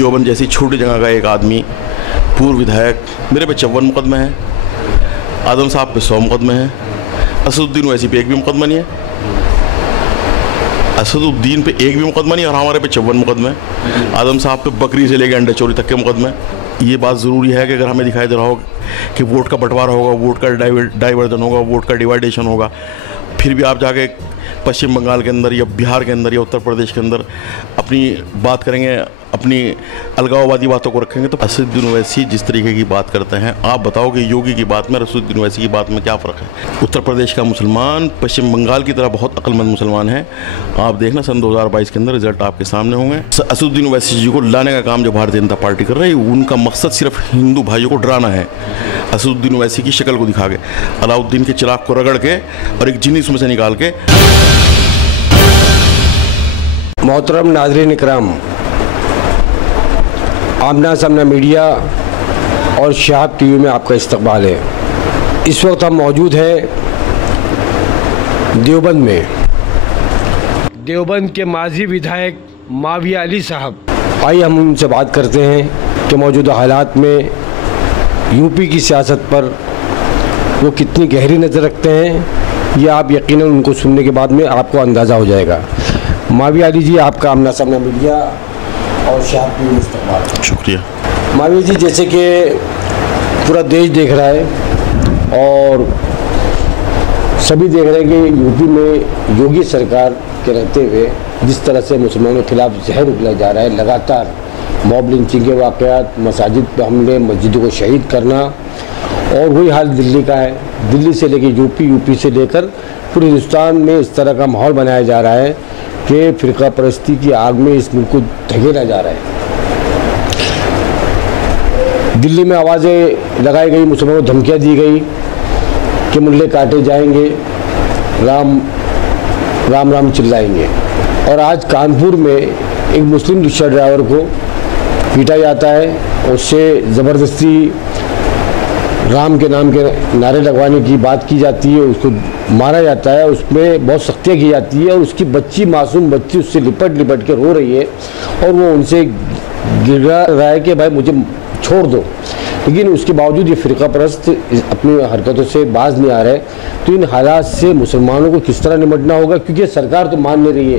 देवबंद जैसी छोटी जगह का एक आदमी, पूर्व विधायक, मेरे पे 54 मुकदमे हैं, आदम साहब पे 100 मुकदमे हैं, असदुद्दीन ओवैसी पे एक भी मुकदमा नहीं है, असदुद्दीन पे एक भी मुकदमा नहीं और हमारे पे 54 मुकदमे हैं, आदम साहब पे बकरी से लेकर अंडे चोरी तक के मुकदमे। ये बात ज़रूरी है कि अगर हमें दिखाई दे रहा हो कि वोट का बंटवारा होगा, वोट का डाइवर्जन होगा, वोट का डिवाइडेशन होगा, फिर भी आप जाके पश्चिम बंगाल के अंदर या बिहार के अंदर या उत्तर प्रदेश के अंदर अपनी बात करेंगे, अपनी अलगाववादी बातों को रखेंगे, तो असदुद्दीन ओवैसी जिस तरीके की बात करते हैं, आप बताओ कि योगी की बात में और असदुद्दीन ओवैसी की बात में क्या फ़र्क है। उत्तर प्रदेश का मुसलमान पश्चिम बंगाल की तरह बहुत अक्लमंद मुसलमान है। आप देखना सन 2022 के अंदर रिजल्ट आपके सामने होंगे। असदुद्दीन ओवैसी जी को लाने का काम जो भारतीय जनता पार्टी कर रही है, उनका मकसद सिर्फ हिंदू भाइयों को डराना है। असदुद्दीन ओवैसी की शक्ल को दिखा के, अलाउद्दीन के चिराग को रगड़ के और एक जिन्नी उसमें से निकाल के। मोहतरम नाज़रीन इकराम, आमना सामना मीडिया और शहाब टीवी में आपका इस्तकबाल है। इस वक्त हम मौजूद हैं देवबंद में। देवबंद के माजी विधायक माविया अली साहब, आइए हम उनसे बात करते हैं कि मौजूदा हालात में यूपी की सियासत पर वो कितनी गहरी नज़र रखते हैं। ये आप यकीनन उनको सुनने के बाद में आपको अंदाज़ा हो जाएगा। माविया अली जी, आपका आमना सामना मीडिया और शहाब टीवी में इस्तकबाल। शुक्रिया। माविया जी, जैसे कि पूरा देश देख रहा है और सभी देख रहे हैं कि यूपी में योगी सरकार के रहते हुए जिस तरह से मुसलमानों के खिलाफ जहर उगला जा रहा है, लगातार मॉब लिंचिंग के वाक़यात, मसाजिद पर हमले, मस्जिदों को शहीद करना, और वही हाल दिल्ली का है। दिल्ली से लेकर यूपी, यूपी से लेकर पूरे हिंदुस्तान में इस तरह का माहौल बनाया जा रहा है कि फ़िरका परस्ती की आग में इस मुल्क को धकेला जा रहा है। दिल्ली में आवाज़ें लगाई गई, मुसलमानों को धमकियाँ दी गई कि मुल्ले काटे जाएंगे, राम राम राम चिल्लाएंगे। और आज कानपुर में एक मुस्लिम रिक्शा ड्राइवर को पीटा जाता है, उससे ज़बरदस्ती राम के नाम के नारे लगवाने की बात की जाती है, उसको मारा जाता है, उसमें बहुत सख्तियाँ की जाती है और उसकी बच्ची, मासूम बच्ची उससे लिपट लिपट के रो रही है और वो उनसे गिरा रहा है कि भाई मुझे छोड़ दो। लेकिन उसके बावजूद ये फ़िरका परस्त अपनी हरकतों से बाज नहीं आ रहे। तो इन हालात से मुसलमानों को किस तरह निपटना होगा, क्योंकि सरकार तो मान नहीं रही है,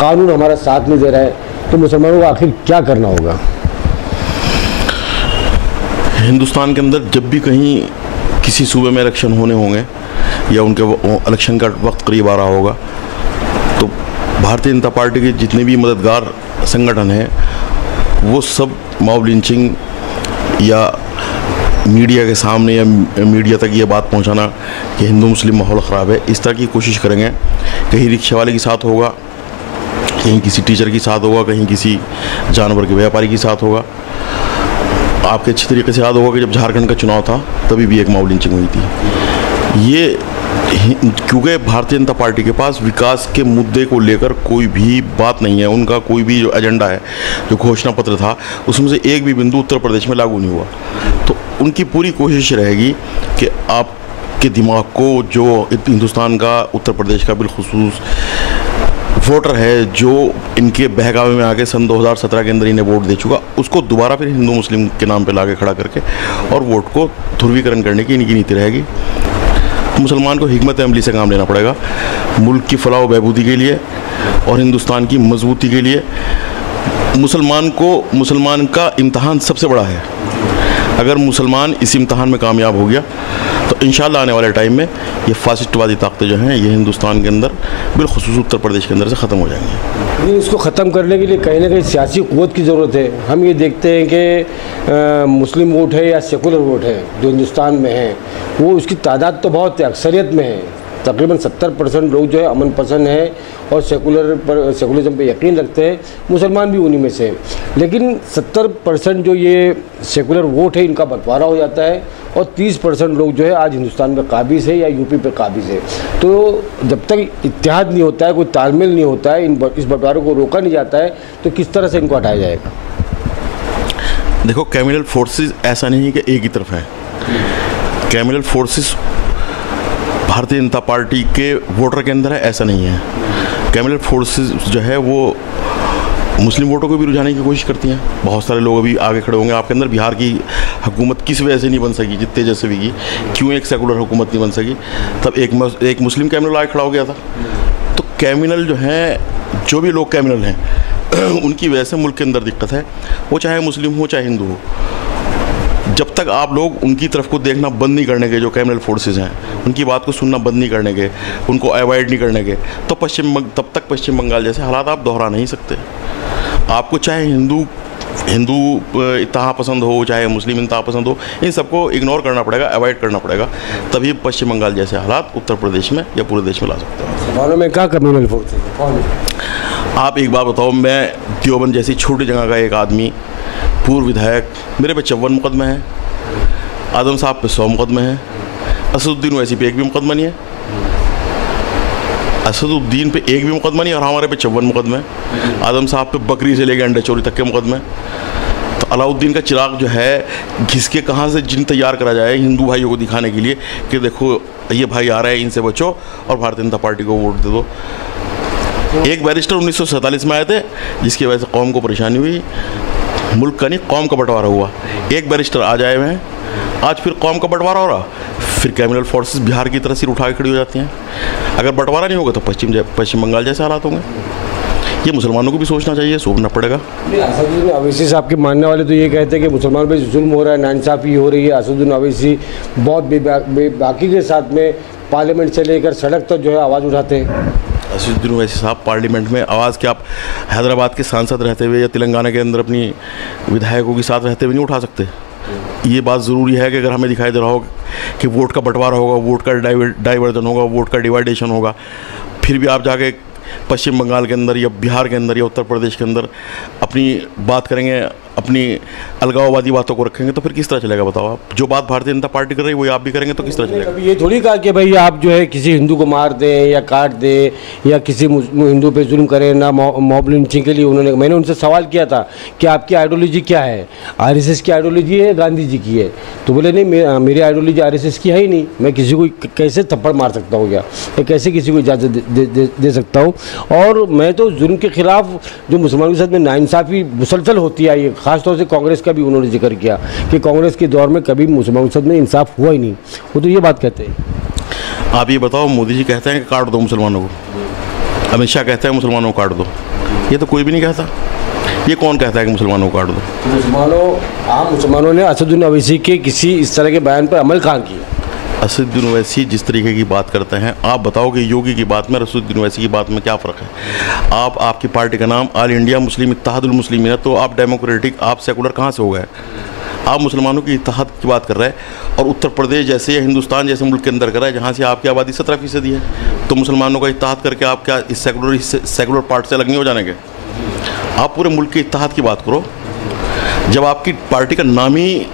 कानून हमारा साथ नहीं दे रहा है, तो मुसलमानों को आखिर क्या करना होगा। हिंदुस्तान के अंदर जब भी कहीं किसी सूबे में इलेक्शन होने होंगे या उनके इलेक्शन का वक्त करीब आ रहा होगा, तो भारतीय जनता पार्टी के जितने भी मददगार संगठन हैं वो सब मॉब लिंचिंग या मीडिया के सामने या मीडिया तक ये बात पहुंचाना कि हिंदू मुस्लिम माहौल ख़राब है, इस तरह की कोशिश करेंगे। कहीं रिक्शा वाले के साथ होगा, कहीं किसी टीचर के साथ होगा, कहीं किसी जानवर के व्यापारी के साथ होगा। आपके अच्छी तरीके से याद होगा कि जब झारखंड का चुनाव था तभी भी एक मॉब लिंचिंग हुई थी। ये क्योंकि भारतीय जनता पार्टी के पास विकास के मुद्दे को लेकर कोई भी बात नहीं है, उनका कोई भी जो एजेंडा है, जो घोषणा पत्र था, उसमें से एक भी बिंदु उत्तर प्रदेश में लागू नहीं हुआ। तो उनकी पूरी कोशिश रहेगी कि आपके दिमाग को, जो हिंदुस्तान का, उत्तर प्रदेश का बिलखुसूस वोटर है, जो इनके बहकावे में आके सन 2017 के अंदर इन्हें वोट दे चुका, उसको दोबारा फिर हिंदू मुस्लिम के नाम पे लाके खड़ा करके और वोट को ध्रुवीकरण करने की इनकी नीति रहेगी। मुसलमान को हिकमत अमली से काम लेना पड़ेगा, मुल्क की फलाह व बहबूदी के लिए और हिंदुस्तान की मजबूती के लिए। मुसलमान का इम्तहान सबसे बड़ा है। अगर मुसलमान इस इम्तहान में कामयाब हो गया तो इंशाल्लाह आने वाले टाइम में ये फासिस्टवादी ताकतें जो हैं ये हिंदुस्तान के अंदर बिलखुसूस उत्तर प्रदेश के अंदर से ख़त्म हो जाएंगी। लेकिन इसको ख़त्म करने के लिए कहीं ना कहीं सियासी क़ुव्वत की ज़रूरत है। हम ये देखते हैं कि मुस्लिम वोट है या सेकुलर वोट है जो हिंदुस्तान में है, वो उसकी तादाद तो बहुत है, अक्सरियत में है। तकरीबन 70% लोग जो है अमन पसंद है और सेकुलरिज्म पे यकीन रखते हैं, मुसलमान भी उन्हीं में से। लेकिन 70% जो ये सेकुलर वोट है इनका बंटवारा हो जाता है और 30% लोग जो है आज हिंदुस्तान में काबिज़ है या यूपी पे काबिज़ है। तो जब तक इत्तेहाद नहीं होता है, कोई तालमेल नहीं होता है, इस बंटवारे को रोका नहीं जाता है, तो किस तरह से इनको हटाया जाएगा। देखो, कैमिनल फोर्सेस ऐसा नहीं है कि एक ही तरफ है। कैमिनल फोर्सेस भारतीय जनता पार्टी के वोटर के अंदर है, ऐसा नहीं है। कैमिनल फोर्सेस जो है वो मुस्लिम वोटों को भी रुझाने की कोशिश करती हैं। बहुत सारे लोग अभी आगे खड़े होंगे आपके अंदर। बिहार की हुकूमत किस वजह से नहीं बन सकी जितने जैसे भी की, क्यों एक सेकुलर हुकूमत नहीं बन सकी? तब एक मुस्लिम कैमिनल आगे खड़ा हो गया था। तो कैमिनल जो हैं, जो भी लोग कैमिनल हैं उनकी वजह से मुल्क के अंदर दिक्कत है, वो चाहे मुस्लिम हो चाहे हिंदू हो। जब तक आप लोग उनकी तरफ को देखना बंद नहीं करने के, जो कैमिनल फोर्सेस हैं उनकी बात को सुनना बंद नहीं करने के, उनको अवॉइड नहीं करने के, तो तब तक पश्चिम बंगाल जैसे हालात आप दोहरा नहीं सकते। आपको चाहे हिंदू इंतहा पसंद हो, चाहे मुस्लिम इंतहा पसंद हो, इन सबको इग्नोर करना पड़ेगा, अवॉइड करना पड़ेगा, तभी पश्चिम बंगाल जैसे हालात उत्तर प्रदेश में या पूरे देश में ला सकते हैं। सवालों में क्या कम्युनल फोर्सेस कौन? आप एक बात बताओ, मैं देवबंद जैसी छोटी जगह का एक आदमी, पूर्व विधायक, मेरे पे 54 मुकदमे हैं, आदम साहब पे 100 मुकदमे हैं, असदुद्दीन ओवैसी पे एक भी मुकदमा नहीं है, असदुद्दीन पे एक भी मुकदमा नहीं और हमारे पे 54 मुकदमे हैं, आदम साहब पे बकरी से लेकर अंडे चोरी तक के मुकदमे। तो अलाउद्दीन का चिराग जो है घिसके कहाँ से जिन तैयार करा जाए हिंदू भाइयों को दिखाने के लिए कि देखो ये भाई आ रहे हैं, इनसे बचो और भारतीय जनता पार्टी को वोट दे दो। एक बैरिस्टर 1947 में आए थे जिसकी वजह से कौम को परेशानी हुई, मुल्क का नहीं कौम का बंटवारा हुआ। एक बैरिस्टर आज आए हुए हैं, आज फिर कौम का बंटवारा हो रहा, फिर कैमिनल फोर्सेस बिहार की तरह सिर उठा के खड़ी हो जाती हैं। अगर बंटवारा नहीं होगा तो पश्चिम बंगाल जैसे हालात होंगे। ये मुसलमानों को भी सोचना चाहिए, सोचना पड़ेगा। असदुद्दीन ओवैसी साहब के मानने वाले तो ये कहते हैं कि मुसलमानों पे जुल्म हो रहा है, नाइंसाफ़ी हो रही है। असदुद्दीन ओवैसी बहुत बेबाकी के साथ में पार्लियामेंट से लेकर सड़क तक जो है आवाज़ उठाते हैं। असदुद्दीन ओवैसी साहब पार्लियामेंट में आवाज़ क्या आप हैदराबाद के सांसद रहते हुए या तेलंगाना के अंदर अपनी विधायकों के साथ रहते हुए नहीं उठा सकते? ये बात ज़रूरी है कि अगर हमें दिखाई दे रहा हो कि वोट का बंटवारा होगा, वोट का डाइवर्जन होगा, वोट का डिवाइडेशन होगा, फिर भी आप जाके पश्चिम बंगाल के अंदर या बिहार के अंदर या उत्तर प्रदेश के अंदर अपनी बात करेंगे, अपनी अलगाववादी बातों को रखेंगे, तो फिर किस तरह चलेगा बताओ आप? जो बात भारतीय जनता पार्टी कर रही है वही आप भी करेंगे तो किस तरह चलेगा? कभी ये थोड़ी कहा कि भाई आप जो है किसी हिंदू को मार दें या काट दें या किसी हिंदू पे जुल्म करें ना, मॉब लिंचिंग के लिए मैंने उनसे सवाल किया था कि आपकी आइडियोलॉजी क्या है? आरएसएस की आइडियोलॉजी है, गांधी जी की है? तो बोले नहीं, मेरी आइडियोलॉजी आरएसएस की है ही नहीं, मैं किसी को कैसे थप्पड़ मार सकता हूँ या कैसे किसी को इजाज़त दे सकता हूँ? और मैं तो जुल्म के खिलाफ जो मुसलमानों के साथ में नाइंसाफ़ी मुसलसल होती आई है, ख़ासतौर से कांग्रेस का भी उन्होंने जिक्र किया कि कांग्रेस के दौर में कभी मुसलमानों के साथ में इंसाफ हुआ ही नहीं। वो तो ये बात कहते हैं। आप ये बताओ, मोदी जी कहते हैं कि काट दो मुसलमानों को, अमित शाह कहते हैं मुसलमानों को काट दो, ये तो कोई भी नहीं कहता। ये कौन कहता है कि मुसलमानों को काट दो? आम मुसलमानों ने असदुद्दीन ओवैसी के किसी इस तरह के बयान पर अमल कहाँ किया? असदुद्दीन ओवैसी जिस तरीके की बात करते हैं, आप बताओ कि योगी की बात में असदुद्दीन ओवैसी की बात में क्या फ़र्क है? आपकी पार्टी का नाम all India Muslim Ittehadul Muslimeen है, तो आप डेमोक्रेटिक, आप सेकुलर कहाँ से हो गए? आप मुसलमानों की इत्तेहाद की बात कर रहे हैं और उत्तर प्रदेश जैसे या हिंदुस्तान जैसे मुल्क के अंदर कर रहा है जहाँ से आपकी आबादी 17% है, तो मुसलमानों का इत्तेहाद करके आप क्या इस सेकुलर पार्ट से अलग नहीं हो जाएंगे? आप पूरे मुल्क के इत्तेहाद की बात करो। जब आपकी पार्टी का नाम ही,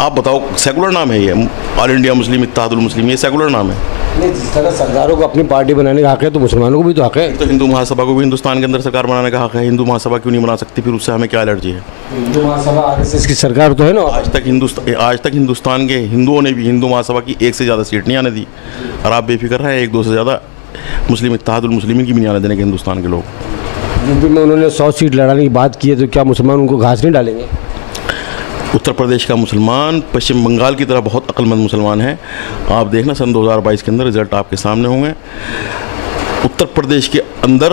आप बताओ, सेकुलर नाम है, ये all India Muslim Ittehadul Muslimeen, ये सेकुलर नाम है। नहीं, जिस तरह सरकारों को अपनी पार्टी बनाने का हक है तो मुसलमानों को भी तो हक है। तो हिंदू महासभा को भी हिंदुस्तान के अंदर सरकार बनाने का हक है। हिंदू महासभा क्यों नहीं बना सकती? फिर उससे हमें क्या एलर्जी है? हिंदू महासभा आरएसएस की सरकार तो है ना। आज तक हिंदुस्तान के हिंदुओं ने भी हिंदू महासभा की एक से ज़्यादा सीट नहीं आने दी, और आप बेफिक्र हैं 1-2 से ज़्यादा मुस्लिम इत्तेहादुल मुस्लिमीन की भी नहीं आने देने के हिंदुस्तान के लोग। यूपी में उन्होंने 100 सीट लड़ाने की बात की है, तो क्या मुसलमान उनको घास नहीं डालेंगे? उत्तर प्रदेश का मुसलमान पश्चिम बंगाल की तरह बहुत अक्लमंद मुसलमान है। आप देखना सन 2022 के अंदर रिजल्ट आपके सामने होंगे। उत्तर प्रदेश के अंदर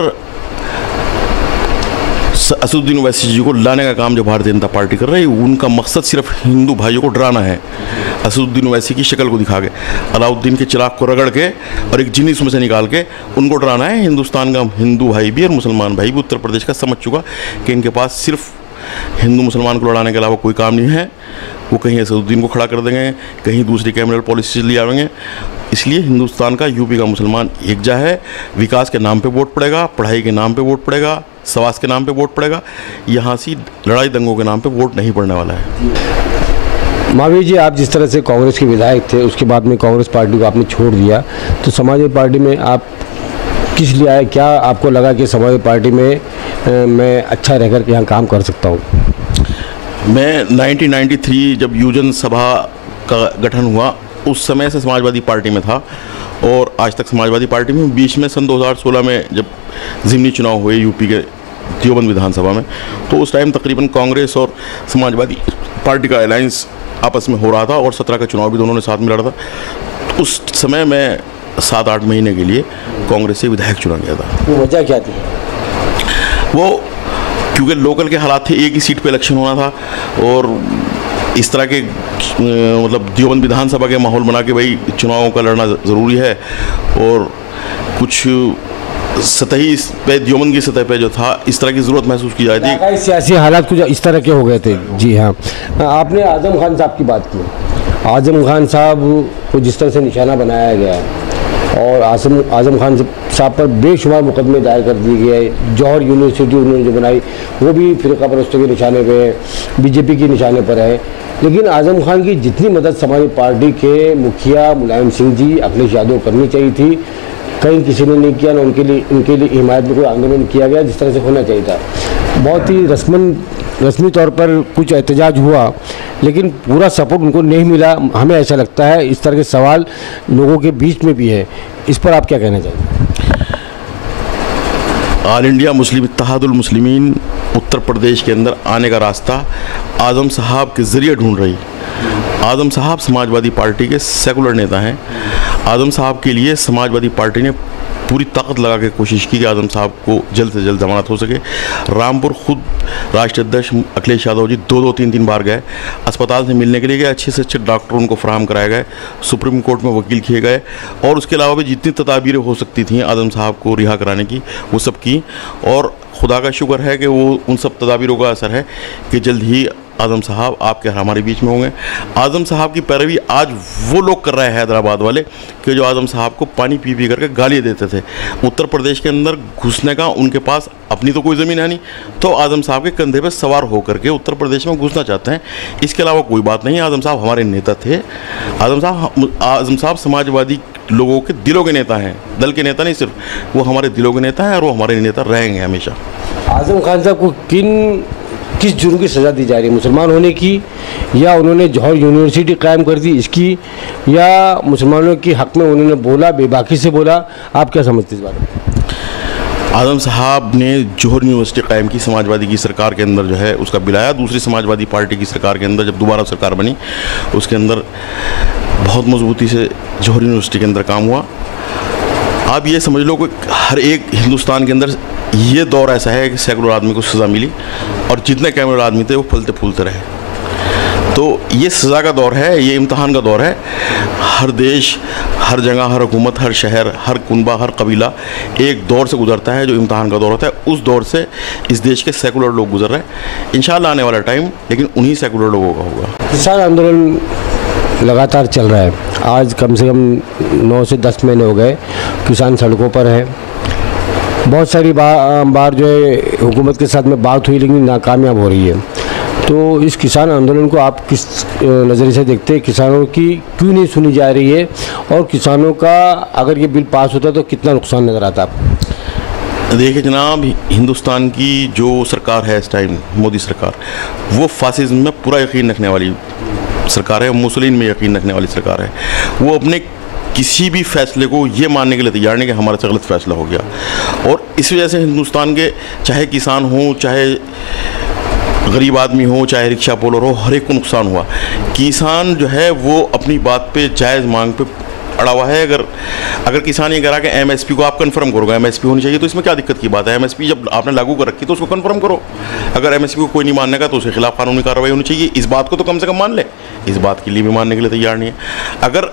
असदुद्दीन ओवैसी जी को लाने का काम जो भारतीय जनता पार्टी कर रही है, उनका मकसद सिर्फ हिंदू भाइयों को डराना है। असदुद्दीन ओवैसी की शक्ल को दिखा के, अलाउद्दीन के चिराग को रगड़ के और एक जिन्नी उसमें से निकाल के उनको डराना है। हिंदुस्तान का हिंदू भाई भी और मुसलमान भाई भी उत्तर प्रदेश का समझ चुका कि इनके पास सिर्फ हिंदू मुसलमान को लड़ाने के अलावा कोई काम नहीं है। वो कहीं असदुद्दीन को खड़ा कर देंगे, कहीं दूसरी कैमिनल पॉलिसी ले आएंगे। इसलिए हिंदुस्तान का, यूपी का मुसलमान एकजा है। विकास के नाम पे वोट पड़ेगा, पढ़ाई के नाम पे वोट पड़ेगा, स्वास्थ्य के नाम पे वोट पड़ेगा। यहाँ से लड़ाई दंगों के नाम पे वोट नहीं पड़ने वाला है। महावीर जी, आप जिस तरह से कांग्रेस के विधायक थे, उसके बाद में कांग्रेस पार्टी को आपने छोड़ दिया, तो समाजवादी पार्टी में आप किस लिए आए? क्या आपको लगा कि समाजवादी पार्टी में मैं अच्छा रह कर के यहाँ काम कर सकता हूँ? मैं 1993 जब युवजन सभा का गठन हुआ, उस समय से समाजवादी पार्टी में था और आज तक समाजवादी पार्टी में। बीच में सन 2016 में जब ज़िमनी चुनाव हुए यूपी के देवबंद विधानसभा में। तो उस टाइम तकरीबन कांग्रेस और समाजवादी पार्टी का अलायंस आपस में हो रहा था और 17 का चुनाव भी दोनों ने साथ में लड़ा था। तो उस समय मैं 7-8 महीने के लिए कांग्रेस से विधायक चुना गया था। वो वजह क्या थी? वो क्योंकि लोकल के हालात थे, एक ही सीट पे इलेक्शन होना था और इस तरह के मतलब देवबंद विधानसभा के माहौल बना के भाई चुनावों का लड़ना ज़रूरी है। और कुछ सतही पे देवबंद की सतह पे जो था इस तरह की ज़रूरत महसूस की जाती है। सियासी हालात कुछ इस तरह के हो गए थे। जी हाँ, आपने आजम खान साहब की बात की। आजम खान साहब को जिस तरह से निशाना बनाया गया है और आजम खान साहब पर बेशुमार मुकदमे दायर कर दिए गए। जौहर यूनिवर्सिटी उन्होंने जो बनाई वो भी फिरका परस्तों के निशाने पे है, बीजेपी के निशाने पर है। लेकिन आजम खान की जितनी मदद समाजवादी पार्टी के मुखिया मुलायम सिंह जी, अखिलेश यादव करनी चाहिए थी, कहीं किसी ने नहीं किया। ना उनके लिए हिमायत में कोई आंदोलन किया गया जिस तरह से होना चाहिए था। बहुत ही रस्मी तौर पर कुछ एहतजाज हुआ लेकिन पूरा सपोर्ट उनको नहीं मिला। हमें ऐसा लगता है इस तरह के सवाल लोगों के बीच में भी है। इस पर आप क्या कहना चाहिए? All India Muslim Ittehadul Muslimeen Uttar Pradesh के अंदर आने का रास्ता आजम साहब के ज़रिए ढूंढ रही। आजम साहब समाजवादी पार्टी के सेकुलर नेता हैं। आजम साहब के लिए समाजवादी पार्टी ने पूरी ताकत लगा के कोशिश की कि आजम साहब को जल्द से जल्द जमानत हो सके। रामपुर खुद राष्ट्रीय अध्यक्ष अखिलेश यादव जी 2-2, 3-3 बार गए, अस्पताल से मिलने के लिए गए, अच्छे से अच्छे डॉक्टर उनको फराहम कराए गए, सुप्रीम कोर्ट में वकील किए गए और उसके अलावा भी जितनी तदाबीरें हो सकती थीं आजम साहब को रिहा कराने की वो सब की। और खुदा का शुक्र है कि वो उन सब तदाबीरों का असर है कि जल्द ही आजम साहब आपके हमारे बीच में होंगे। आजम साहब की पैरवी आज वो लोग कर रहे हैं हैदराबाद वाले कि जो आजम साहब को पानी पी पी करके गालियाँ देते थे। उत्तर प्रदेश के अंदर घुसने का उनके पास अपनी तो कोई ज़मीन है नहीं, तो आजम साहब के कंधे पे सवार होकर के उत्तर प्रदेश में घुसना चाहते हैं। इसके अलावा कोई बात नहीं। आजम साहब हमारे नेता थे। आजम साहब समाजवादी लोगों के दिलों के नेता हैं, दल के नेता नहीं सिर्फ, वो हमारे दिलों के नेता हैं और वो हमारे नेता रहेंगे हमेशा। आजम खान साहब को किस जुर्म की सज़ा दी जा रही है? मुसलमान होने की, या उन्होंने जौहर यूनिवर्सिटी कायम कर दी इसकी, या मुसलमानों के हक़ में उन्होंने बोला, बेबाकी से बोला? आप क्या समझते इस बारे में? आजम साहब ने जौहर यूनिवर्सिटी कायम की समाजवादी की सरकार के अंदर जो है उसका बिल आया। दूसरी समाजवादी पार्टी की सरकार के अंदर जब दोबारा सरकार बनी उसके अंदर बहुत मजबूती से जौहर यूनिवर्सिटी के अंदर काम हुआ। आप ये समझ लो कि हर एक हिंदुस्तान के अंदर ये दौर ऐसा है कि सेकुलर आदमी को सज़ा मिली और जितने कैमरल आदमी थे वो फलते फूलते रहे। तो ये सज़ा का दौर है, ये इम्तहान का दौर है। हर देश, हर जगह, हर हुकूमत, हर शहर, हर कुनबा, हर कबीला एक दौर से गुजरता है जो इम्तहान का दौर होता है। उस दौर से इस देश के सेकुलर लोग गुजर रहे हैं। इंशाल्लाह आने वाला टाइम लेकिन उन्हीं सेकुलर लोगों का होगा। किसान आंदोलन लगातार चल रहा है। आज कम से कम 9 से 10 महीने हो गए किसान सड़कों पर है। बहुत सारी बार जो है हुकूमत के साथ में बात हुई लेकिन नाकामयाब हो रही है। तो इस किसान आंदोलन को आप किस नज़रिए से देखते हैं? किसानों की क्यों नहीं सुनी जा रही है और किसानों का अगर ये बिल पास होता तो कितना नुकसान नज़र आता आपको? देखिए जनाब, हिंदुस्तान की जो सरकार है इस टाइम, मोदी सरकार, वो फासिज्म में पूरा यकीन रखने वाली सरकार है, मुसलिन में यकीन रखने वाली सरकार है। वो अपने किसी भी फैसले को ये मानने के लिए तैयार नहीं कि हमारे से गलत फैसला हो गया। और इस वजह से हिंदुस्तान के चाहे किसान हो, चाहे गरीब आदमी हो, चाहे रिक्शा पोलर हो, हर एक को नुकसान हुआ। किसान जो है वो अपनी बात पे जायज़ मांग पे अड़ा हुआ है। अगर किसान ये करा कि एमएसपी को आप कंफर्म करोगे, एमएसपी होनी चाहिए, तो इसमें क्या दिक्कत की बात है? एमएसपी जब आपने लागू कर रखी तो उसको कंफर्म करो। अगर एमएसपी को कोई नहीं मानने का तो उसके खिलाफ कानूनी कार्रवाई होनी चाहिए। इस बात को तो कम से कम मान ले। इस बात के लिए भी मानने के लिए तैयार नहीं है। अगर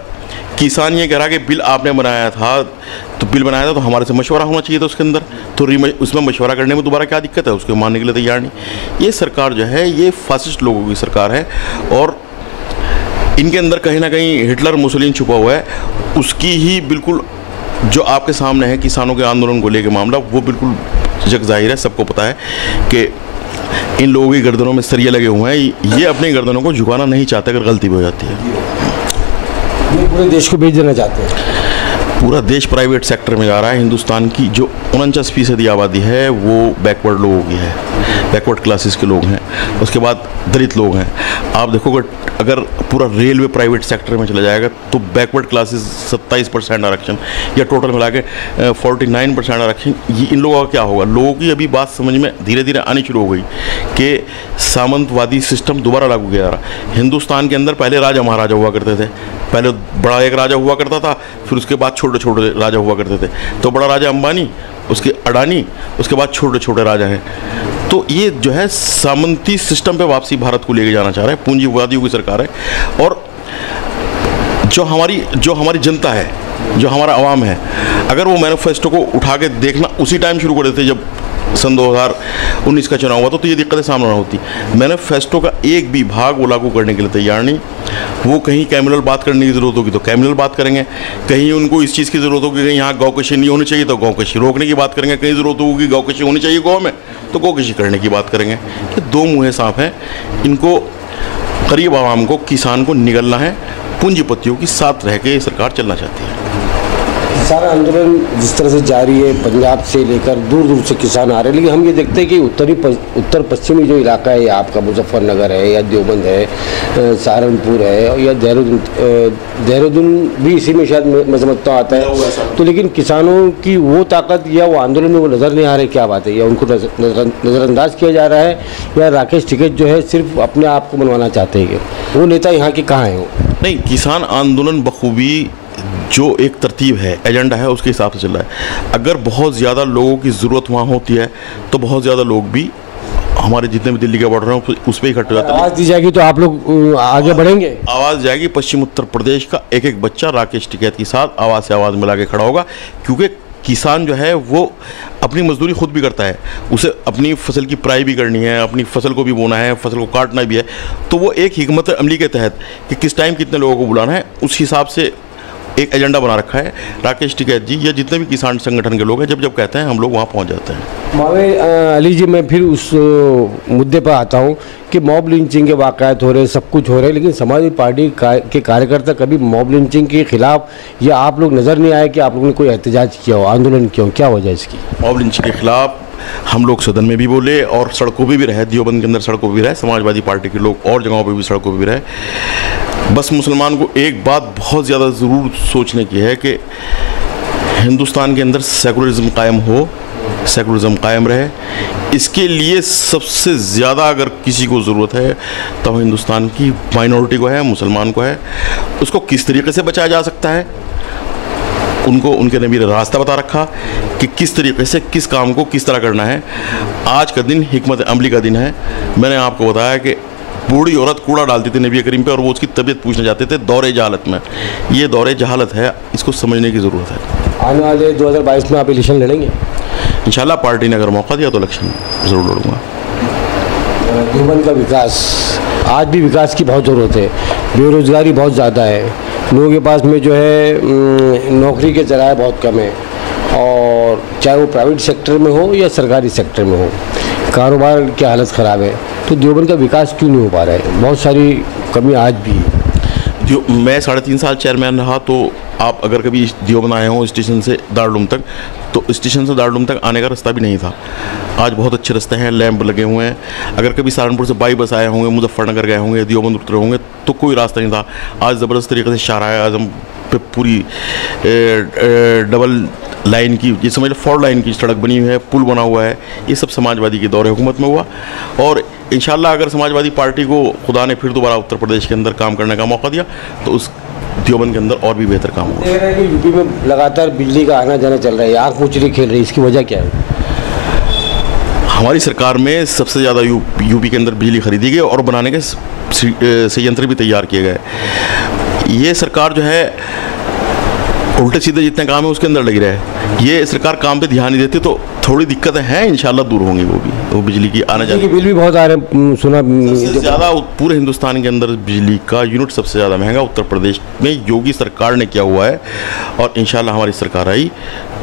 किसान ये कह रहा कि बिल आपने बनाया था तो हमारे से मशवरा होना चाहिए था उसके अंदर, तो उसमें मशवरा करने में दोबारा क्या दिक्कत है? उसको मानने के लिए तैयार नहीं। ये सरकार जो है ये फासिस्ट लोगों की सरकार है और इनके अंदर कहीं ना कहीं हिटलर मुसलिन छुपा हुआ है। उसकी ही बिल्कुल जो आपके सामने है किसानों के आंदोलन को लेकर मामला, वो बिल्कुल जग जाहिर है, सबको पता है कि इन लोगों की गर्दनों में सरिये लगे हुए हैं। ये अपनी गर्दनों को झुकाना नहीं चाहते अगर गलती भी हो जाती है। ये पूरे देश को भेज देना चाहते हैं। पूरा देश प्राइवेट सेक्टर में जा रहा है। हिंदुस्तान की जो 49% आबादी है वो बैकवर्ड लोगों की है, बैकवर्ड क्लासेस के लोग हैं, उसके बाद दलित लोग हैं। आप देखोगे अगर पूरा रेलवे प्राइवेट सेक्टर में चला जाएगा तो बैकवर्ड क्लासेस 27% आरक्षण या टोटल मिला के 49% आरक्षण, ये इन लोगों का क्या होगा? लोगों की अभी बात समझ में धीरे धीरे आनी शुरू हो गई कि सामंतवादी सिस्टम दोबारा लागू किया जा रहा। हिंदुस्तान के अंदर पहले राजा महाराजा हुआ करते थे, पहले बड़ा एक राजा हुआ करता था, फिर उसके बाद छोटे छोटे राजा हुआ करते थे। तो बड़ा राजा अंबानी, उसके अडानी, उसके बाद छोटे छोटे राजा हैं। तो ये जो है सामंती सिस्टम पे वापसी भारत को लेके जाना चाह रहा है, पूंजीवादियों की सरकार है। और जो हमारी जनता है, जो हमारा अवाम है, अगर वो मैनिफेस्टो को उठा के देखना उसी टाइम शुरू कर देते जब सन 2019 का चुनाव हुआ तो ये दिक्कतें सामने ना होती। मैनिफेस्टो का एक भी भाग वो लागू करने के लिए तैयार नहीं। वो कहीं कैमिनल बात करने की ज़रूरत होगी तो कैमिनल बात करेंगे, कहीं उनको इस चीज़ की ज़रूरत होगी कहीं यहाँ गौकशी नहीं होनी चाहिए तो गौकशी रोकने की बात करेंगे, कहीं ज़रूरत होगी गौकशी होनी चाहिए गाँव में तो गौकशी करने की बात करेंगे। ये दो मुँहे सांप हैं, इनको गरीब आवाम को, किसान को निगलना है। पूंजीपतियों की साथ रह के ये सरकार चलना चाहती है। सारा आंदोलन जिस तरह से जारी है, पंजाब से लेकर दूर दूर से किसान आ रहे हैं, लेकिन हम ये देखते हैं कि उत्तर पश्चिमी जो इलाका है, आपका मुजफ्फरनगर है या देवबंद है, सहारनपुर है या देहरादून भी इसी में शायद मैं समझता हूँ आता है। तो लेकिन किसानों की वो ताकत या वो आंदोलन में वो नज़र नहीं आ रही, क्या बात है? या उनको नज़रअंदाज किया जा रहा है या राकेश टिकैत जो है सिर्फ अपने आप को बनवाना चाहते हैं? कि वो नेता यहाँ के कहाँ हैं? वो नहीं, किसान आंदोलन बखूबी जो एक तरतीब है, एजेंडा है, उसके हिसाब से चल रहा है। अगर बहुत ज़्यादा लोगों की ज़रूरत वहाँ होती है तो बहुत ज़्यादा लोग भी हमारे जितने भी दिल्ली के बॉर्डर हैं उस पर इकट्ठे हो जाते हैं। आवाज़ दी जाएगी तो आप लोग आगे बढ़ेंगे? आवाज़ जाएगी। पश्चिम उत्तर प्रदेश का एक एक बच्चा राकेश टिकैत के साथ आवाज़ से आवाज़ मिला के खड़ा होगा, क्योंकि किसान जो है वो अपनी मजदूरी खुद भी करता है, उसे अपनी फसल की पराई भी करनी है, अपनी फसल को भी बोना है, फसल को काटना भी है। तो वो एक हिकमत अमली के तहत कि किस टाइम कितने लोगों को बुलाना है, उस हिसाब से एक एजेंडा बना रखा है। राकेश टिकैत जी या जितने भी किसान संगठन के लोग हैं, जब जब कहते हैं हम लोग वहाँ पहुँच जाते हैं। मावे अली जी, मैं फिर उस मुद्दे पर आता हूँ कि मॉब लिंचिंग के वाक़यात हो रहे, सब कुछ हो रहे हैं, लेकिन समाजवादी पार्टी के कार्यकर्ता कभी मॉब लिंचिंग के खिलाफ या आप लोग नज़र नहीं आए कि आप लोगों ने कोई एहतजाज किया हो, आंदोलन किया हो? क्या वजह इसकी? मॉब लिंचिंग के खिलाफ हम लोग सदन में भी बोले और सड़कों पर भी रहे, देवबंद के अंदर सड़कों पर भी रहे, समाजवादी पार्टी के लोग और जगहों पर भी सड़कों पर भी रहे। बस मुसलमान को एक बात बहुत ज़्यादा ज़रूर सोचने की है कि हिंदुस्तान के अंदर सेकुलरिज्म कायम हो, सेकुलरिज्म कायम रहे। इसके लिए सबसे ज़्यादा अगर किसी को ज़रूरत है तो हिंदुस्तान की माइनॉरिटी को है, मुसलमान को है। उसको किस तरीके से बचाया जा सकता है, उनको उनके नबी ने रास्ता बता रखा कि किस तरीके से किस काम को किस तरह करना है। आज का दिन हिकमत अमली का दिन है। मैंने आपको बताया कि बूढ़ी औरत कूड़ा डालती थी नबी करीम पे और वो उसकी तबीयत पूछने जाते थे दौरे जहालत में। ये दौरे जहालत है, इसको समझने की ज़रूरत है। आने वाले 2022 में आप इलेक्शन लड़ेंगे? इंशाल्लाह पार्टी ने अगर मौका दिया तो इलेक्शन ज़रूर लड़ूंगा। देवबंद का विकास, आज भी विकास की बहुत ज़रूरत है, बेरोज़गारी बहुत ज़्यादा है, लोगों के पास में जो है नौकरी के ज़राए बहुत कम है, और चाहे वो प्राइवेट सेक्टर में हो या सरकारी सेक्टर में हो, कारोबार की हालत ख़राब है। तो देवबंद का विकास क्यों नहीं हो पा रहा है? बहुत सारी कमी आज भी है। जो मैं 3.5 साल चेयरमैन रहा, तो आप अगर कभी देवबंद आए हों स्टेशन से दारुल तक, तो स्टेशन से दारुल तक आने का रास्ता भी नहीं था। आज बहुत अच्छे रास्ते हैं, लैंप लगे हुए हैं। अगर कभी सहारनपुर से बाई बस आए होंगे, मुजफ्फरनगर गए होंगे, देवबंद उतरे होंगे तो कोई रास्ता नहीं था। आज ज़बरदस्त तरीके से शाहराह आज़म पे पूरी डबल लाइन की, ये समझ लो 4 लाइन की सड़क बनी हुई है, पुल बना हुआ है। ये सब समाजवादी के दौरे हुकूमत में हुआ, और इंशाल्लाह अगर समाजवादी पार्टी को खुदा ने फिर दोबारा उत्तर प्रदेश के अंदर काम करने का मौका दिया तो उस देवबंद के अंदर और भी बेहतर काम होगा। देख रहे हैं कि यूपी में लगातार बिजली का आना जाना चल रहा है, आँख मुचली खेल रही है, इसकी वजह क्या है? हमारी सरकार में सबसे ज़्यादा यूपी के अंदर बिजली खरीदी गई और बनाने के संयंत्र भी तैयार किए गए। ये सरकार जो है उल्टे सीधे जितने काम है उसके अंदर लगी रहे। ये सरकार काम पे ध्यान नहीं देती, तो थोड़ी दिक्कतें हैं, इंशाल्लाह दूर होंगी वो बिजली की आने जाने। बिल भी बहुत आ रहे हैं, सुना सबसे ज़्यादा पूरे हिंदुस्तान के अंदर बिजली का यूनिट सबसे ज़्यादा महंगा उत्तर प्रदेश में योगी सरकार ने किया हुआ है, और इंशाल्लाह हमारी सरकार आई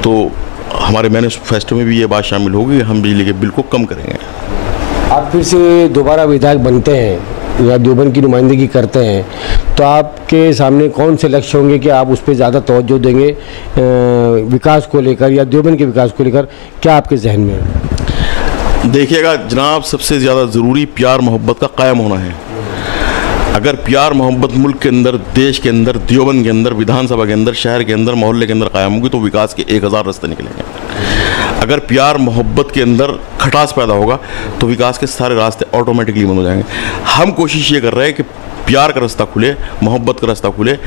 तो हमारे मैनिफेस्टो में भी ये बात शामिल होगी कि हम बिजली के बिल को कम करेंगे। आप फिर से दोबारा विधायक बनते हैं, या देवबंद की नुमाइंदगी करते हैं, तो आपके सामने कौन से लक्ष्य होंगे कि आप उस पर ज़्यादा तवज्जो देंगे विकास को लेकर या देवबंद के विकास को लेकर, क्या आपके जहन में है? देखिएगा जनाब, सबसे ज़्यादा ज़रूरी प्यार मोहब्बत का कायम होना है। अगर प्यार मोहब्बत मुल्क के अंदर, देश के अंदर, देवबंद के अंदर, विधानसभा के अंदर, शहर के अंदर, मोहल्ले के अंदर कायम होगी तो विकास के 1000 रास्ते निकलेंगे। अगर प्यार मोहब्बत के अंदर खटास पैदा होगा तो विकास के सारे रास्ते ऑटोमेटिकली बंद हो जाएंगे। हम कोशिश ये कर रहे हैं कि प्यार का रास्ता खुले, मोहब्बत का रास्ता खुले।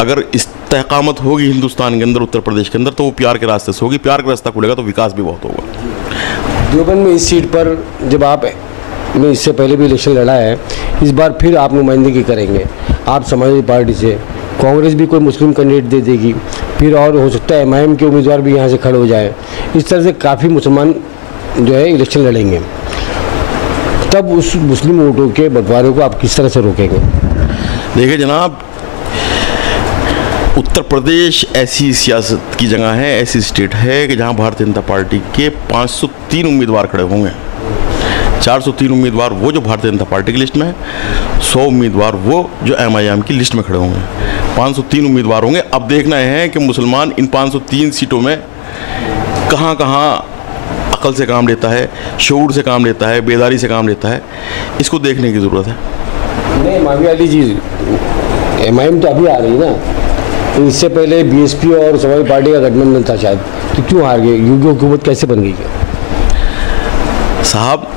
अगर इस्तेकामत होगी हिंदुस्तान के अंदर, उत्तर प्रदेश के अंदर, तो वो प्यार के रास्ते से होगी। प्यार का रास्ता खुलेगा तो विकास भी बहुत होगा। देवबंद में इस सीट पर जब आप ने इससे पहले भी इलेक्शन लड़ा है, इस बार फिर आप नुमाइंदगी करेंगे, आप समाजवादी पार्टी से, कांग्रेस भी कोई मुस्लिम कैंडिडेट दे देगी, फिर और हो सकता है MIM के उम्मीदवार भी यहाँ से खड़े हो जाए, इस तरह से काफ़ी मुसलमान जो है इलेक्शन लड़ेंगे, तब उस मुस्लिम वोटों के बंटवारे को आप किस तरह से रोकेंगे? देखिए जनाब, उत्तर प्रदेश ऐसी सियासत की जगह है, ऐसी स्टेट है कि जहाँ भारतीय जनता पार्टी के 503 उम्मीदवार खड़े होंगे। 403 उम्मीदवार वो जो भारतीय जनता पार्टी की लिस्ट में है, 100 उम्मीदवार वो जो MIM की लिस्ट में खड़े होंगे। 503 उम्मीदवार होंगे। अब देखना है कि मुसलमान इन 503 सीटों में कहाँ कहाँ अकल से काम लेता है, शऊर से काम लेता है, बेदारी से काम लेता है, इसको देखने की ज़रूरत है। नहीं मावी अली जी, MIM तो अभी आ रही ना, इससे पहले BSP और समाजवादी पार्टी का गठबंधन था शायद, तो क्यों हार गए? योगी हुकूमत कैसे बन गई? साहब,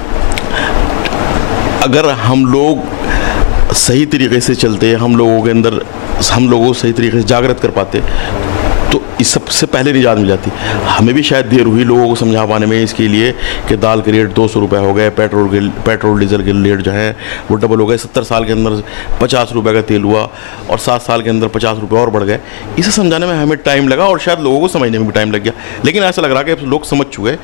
अगर हम लोग सही तरीके से चलते, हम लोगों के अंदर, हम लोगों को सही तरीके से जागृत कर पाते तो इस सबसे पहले निजात मिल जाती। हमें भी शायद देर हुई लोगों को समझा पाने में, इसके लिए कि दाल के रेट 200 रुपये हो गए, पेट्रोल डीजल के रेट जो हैं वो डबल हो गए, 70 साल के अंदर 50 रुपये का तेल हुआ और 7 साल के अंदर 50 रुपये और बढ़ गए। इसे समझाने में हमें टाइम लगा और शायद लोगों को समझने में भी टाइम लग गया, लेकिन ऐसा लग रहा है कि लोग समझ चुके,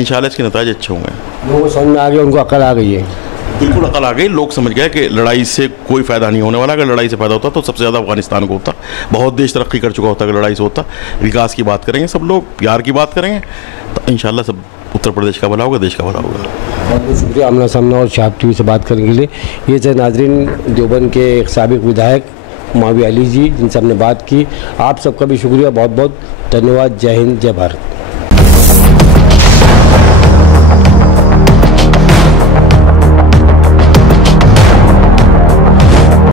इंशाल्लाह इसके नतीजे अच्छे होंगे। लोगों को समझ में आ गया, उनको अकल आ गई है। बिल्कुल अकल आ गई, लोग समझ गए कि लड़ाई से कोई फ़ायदा नहीं होने वाला। अगर लड़ाई से फ़ायदा होता तो सबसे ज़्यादा अफगानिस्तान को होता। बहुत देश तरक्की कर चुका होता अगर लड़ाई से होता। विकास की बात करेंगे सब लोग, प्यार की बात करेंगे तो इंशाल्लाह सब उत्तर प्रदेश का भला होगा, देश का भला होगा। बहुत बहुत शुक्रिया आमना सामना और शहाब TV से बात करने के लिए। ये थे नाजरीन देवबंद के एक साबिक विधायक मावी अली जी, जिनसे हमने बात की। आप सबका भी शुक्रिया, बहुत बहुत धन्यवाद। जय हिंद, जय भारत।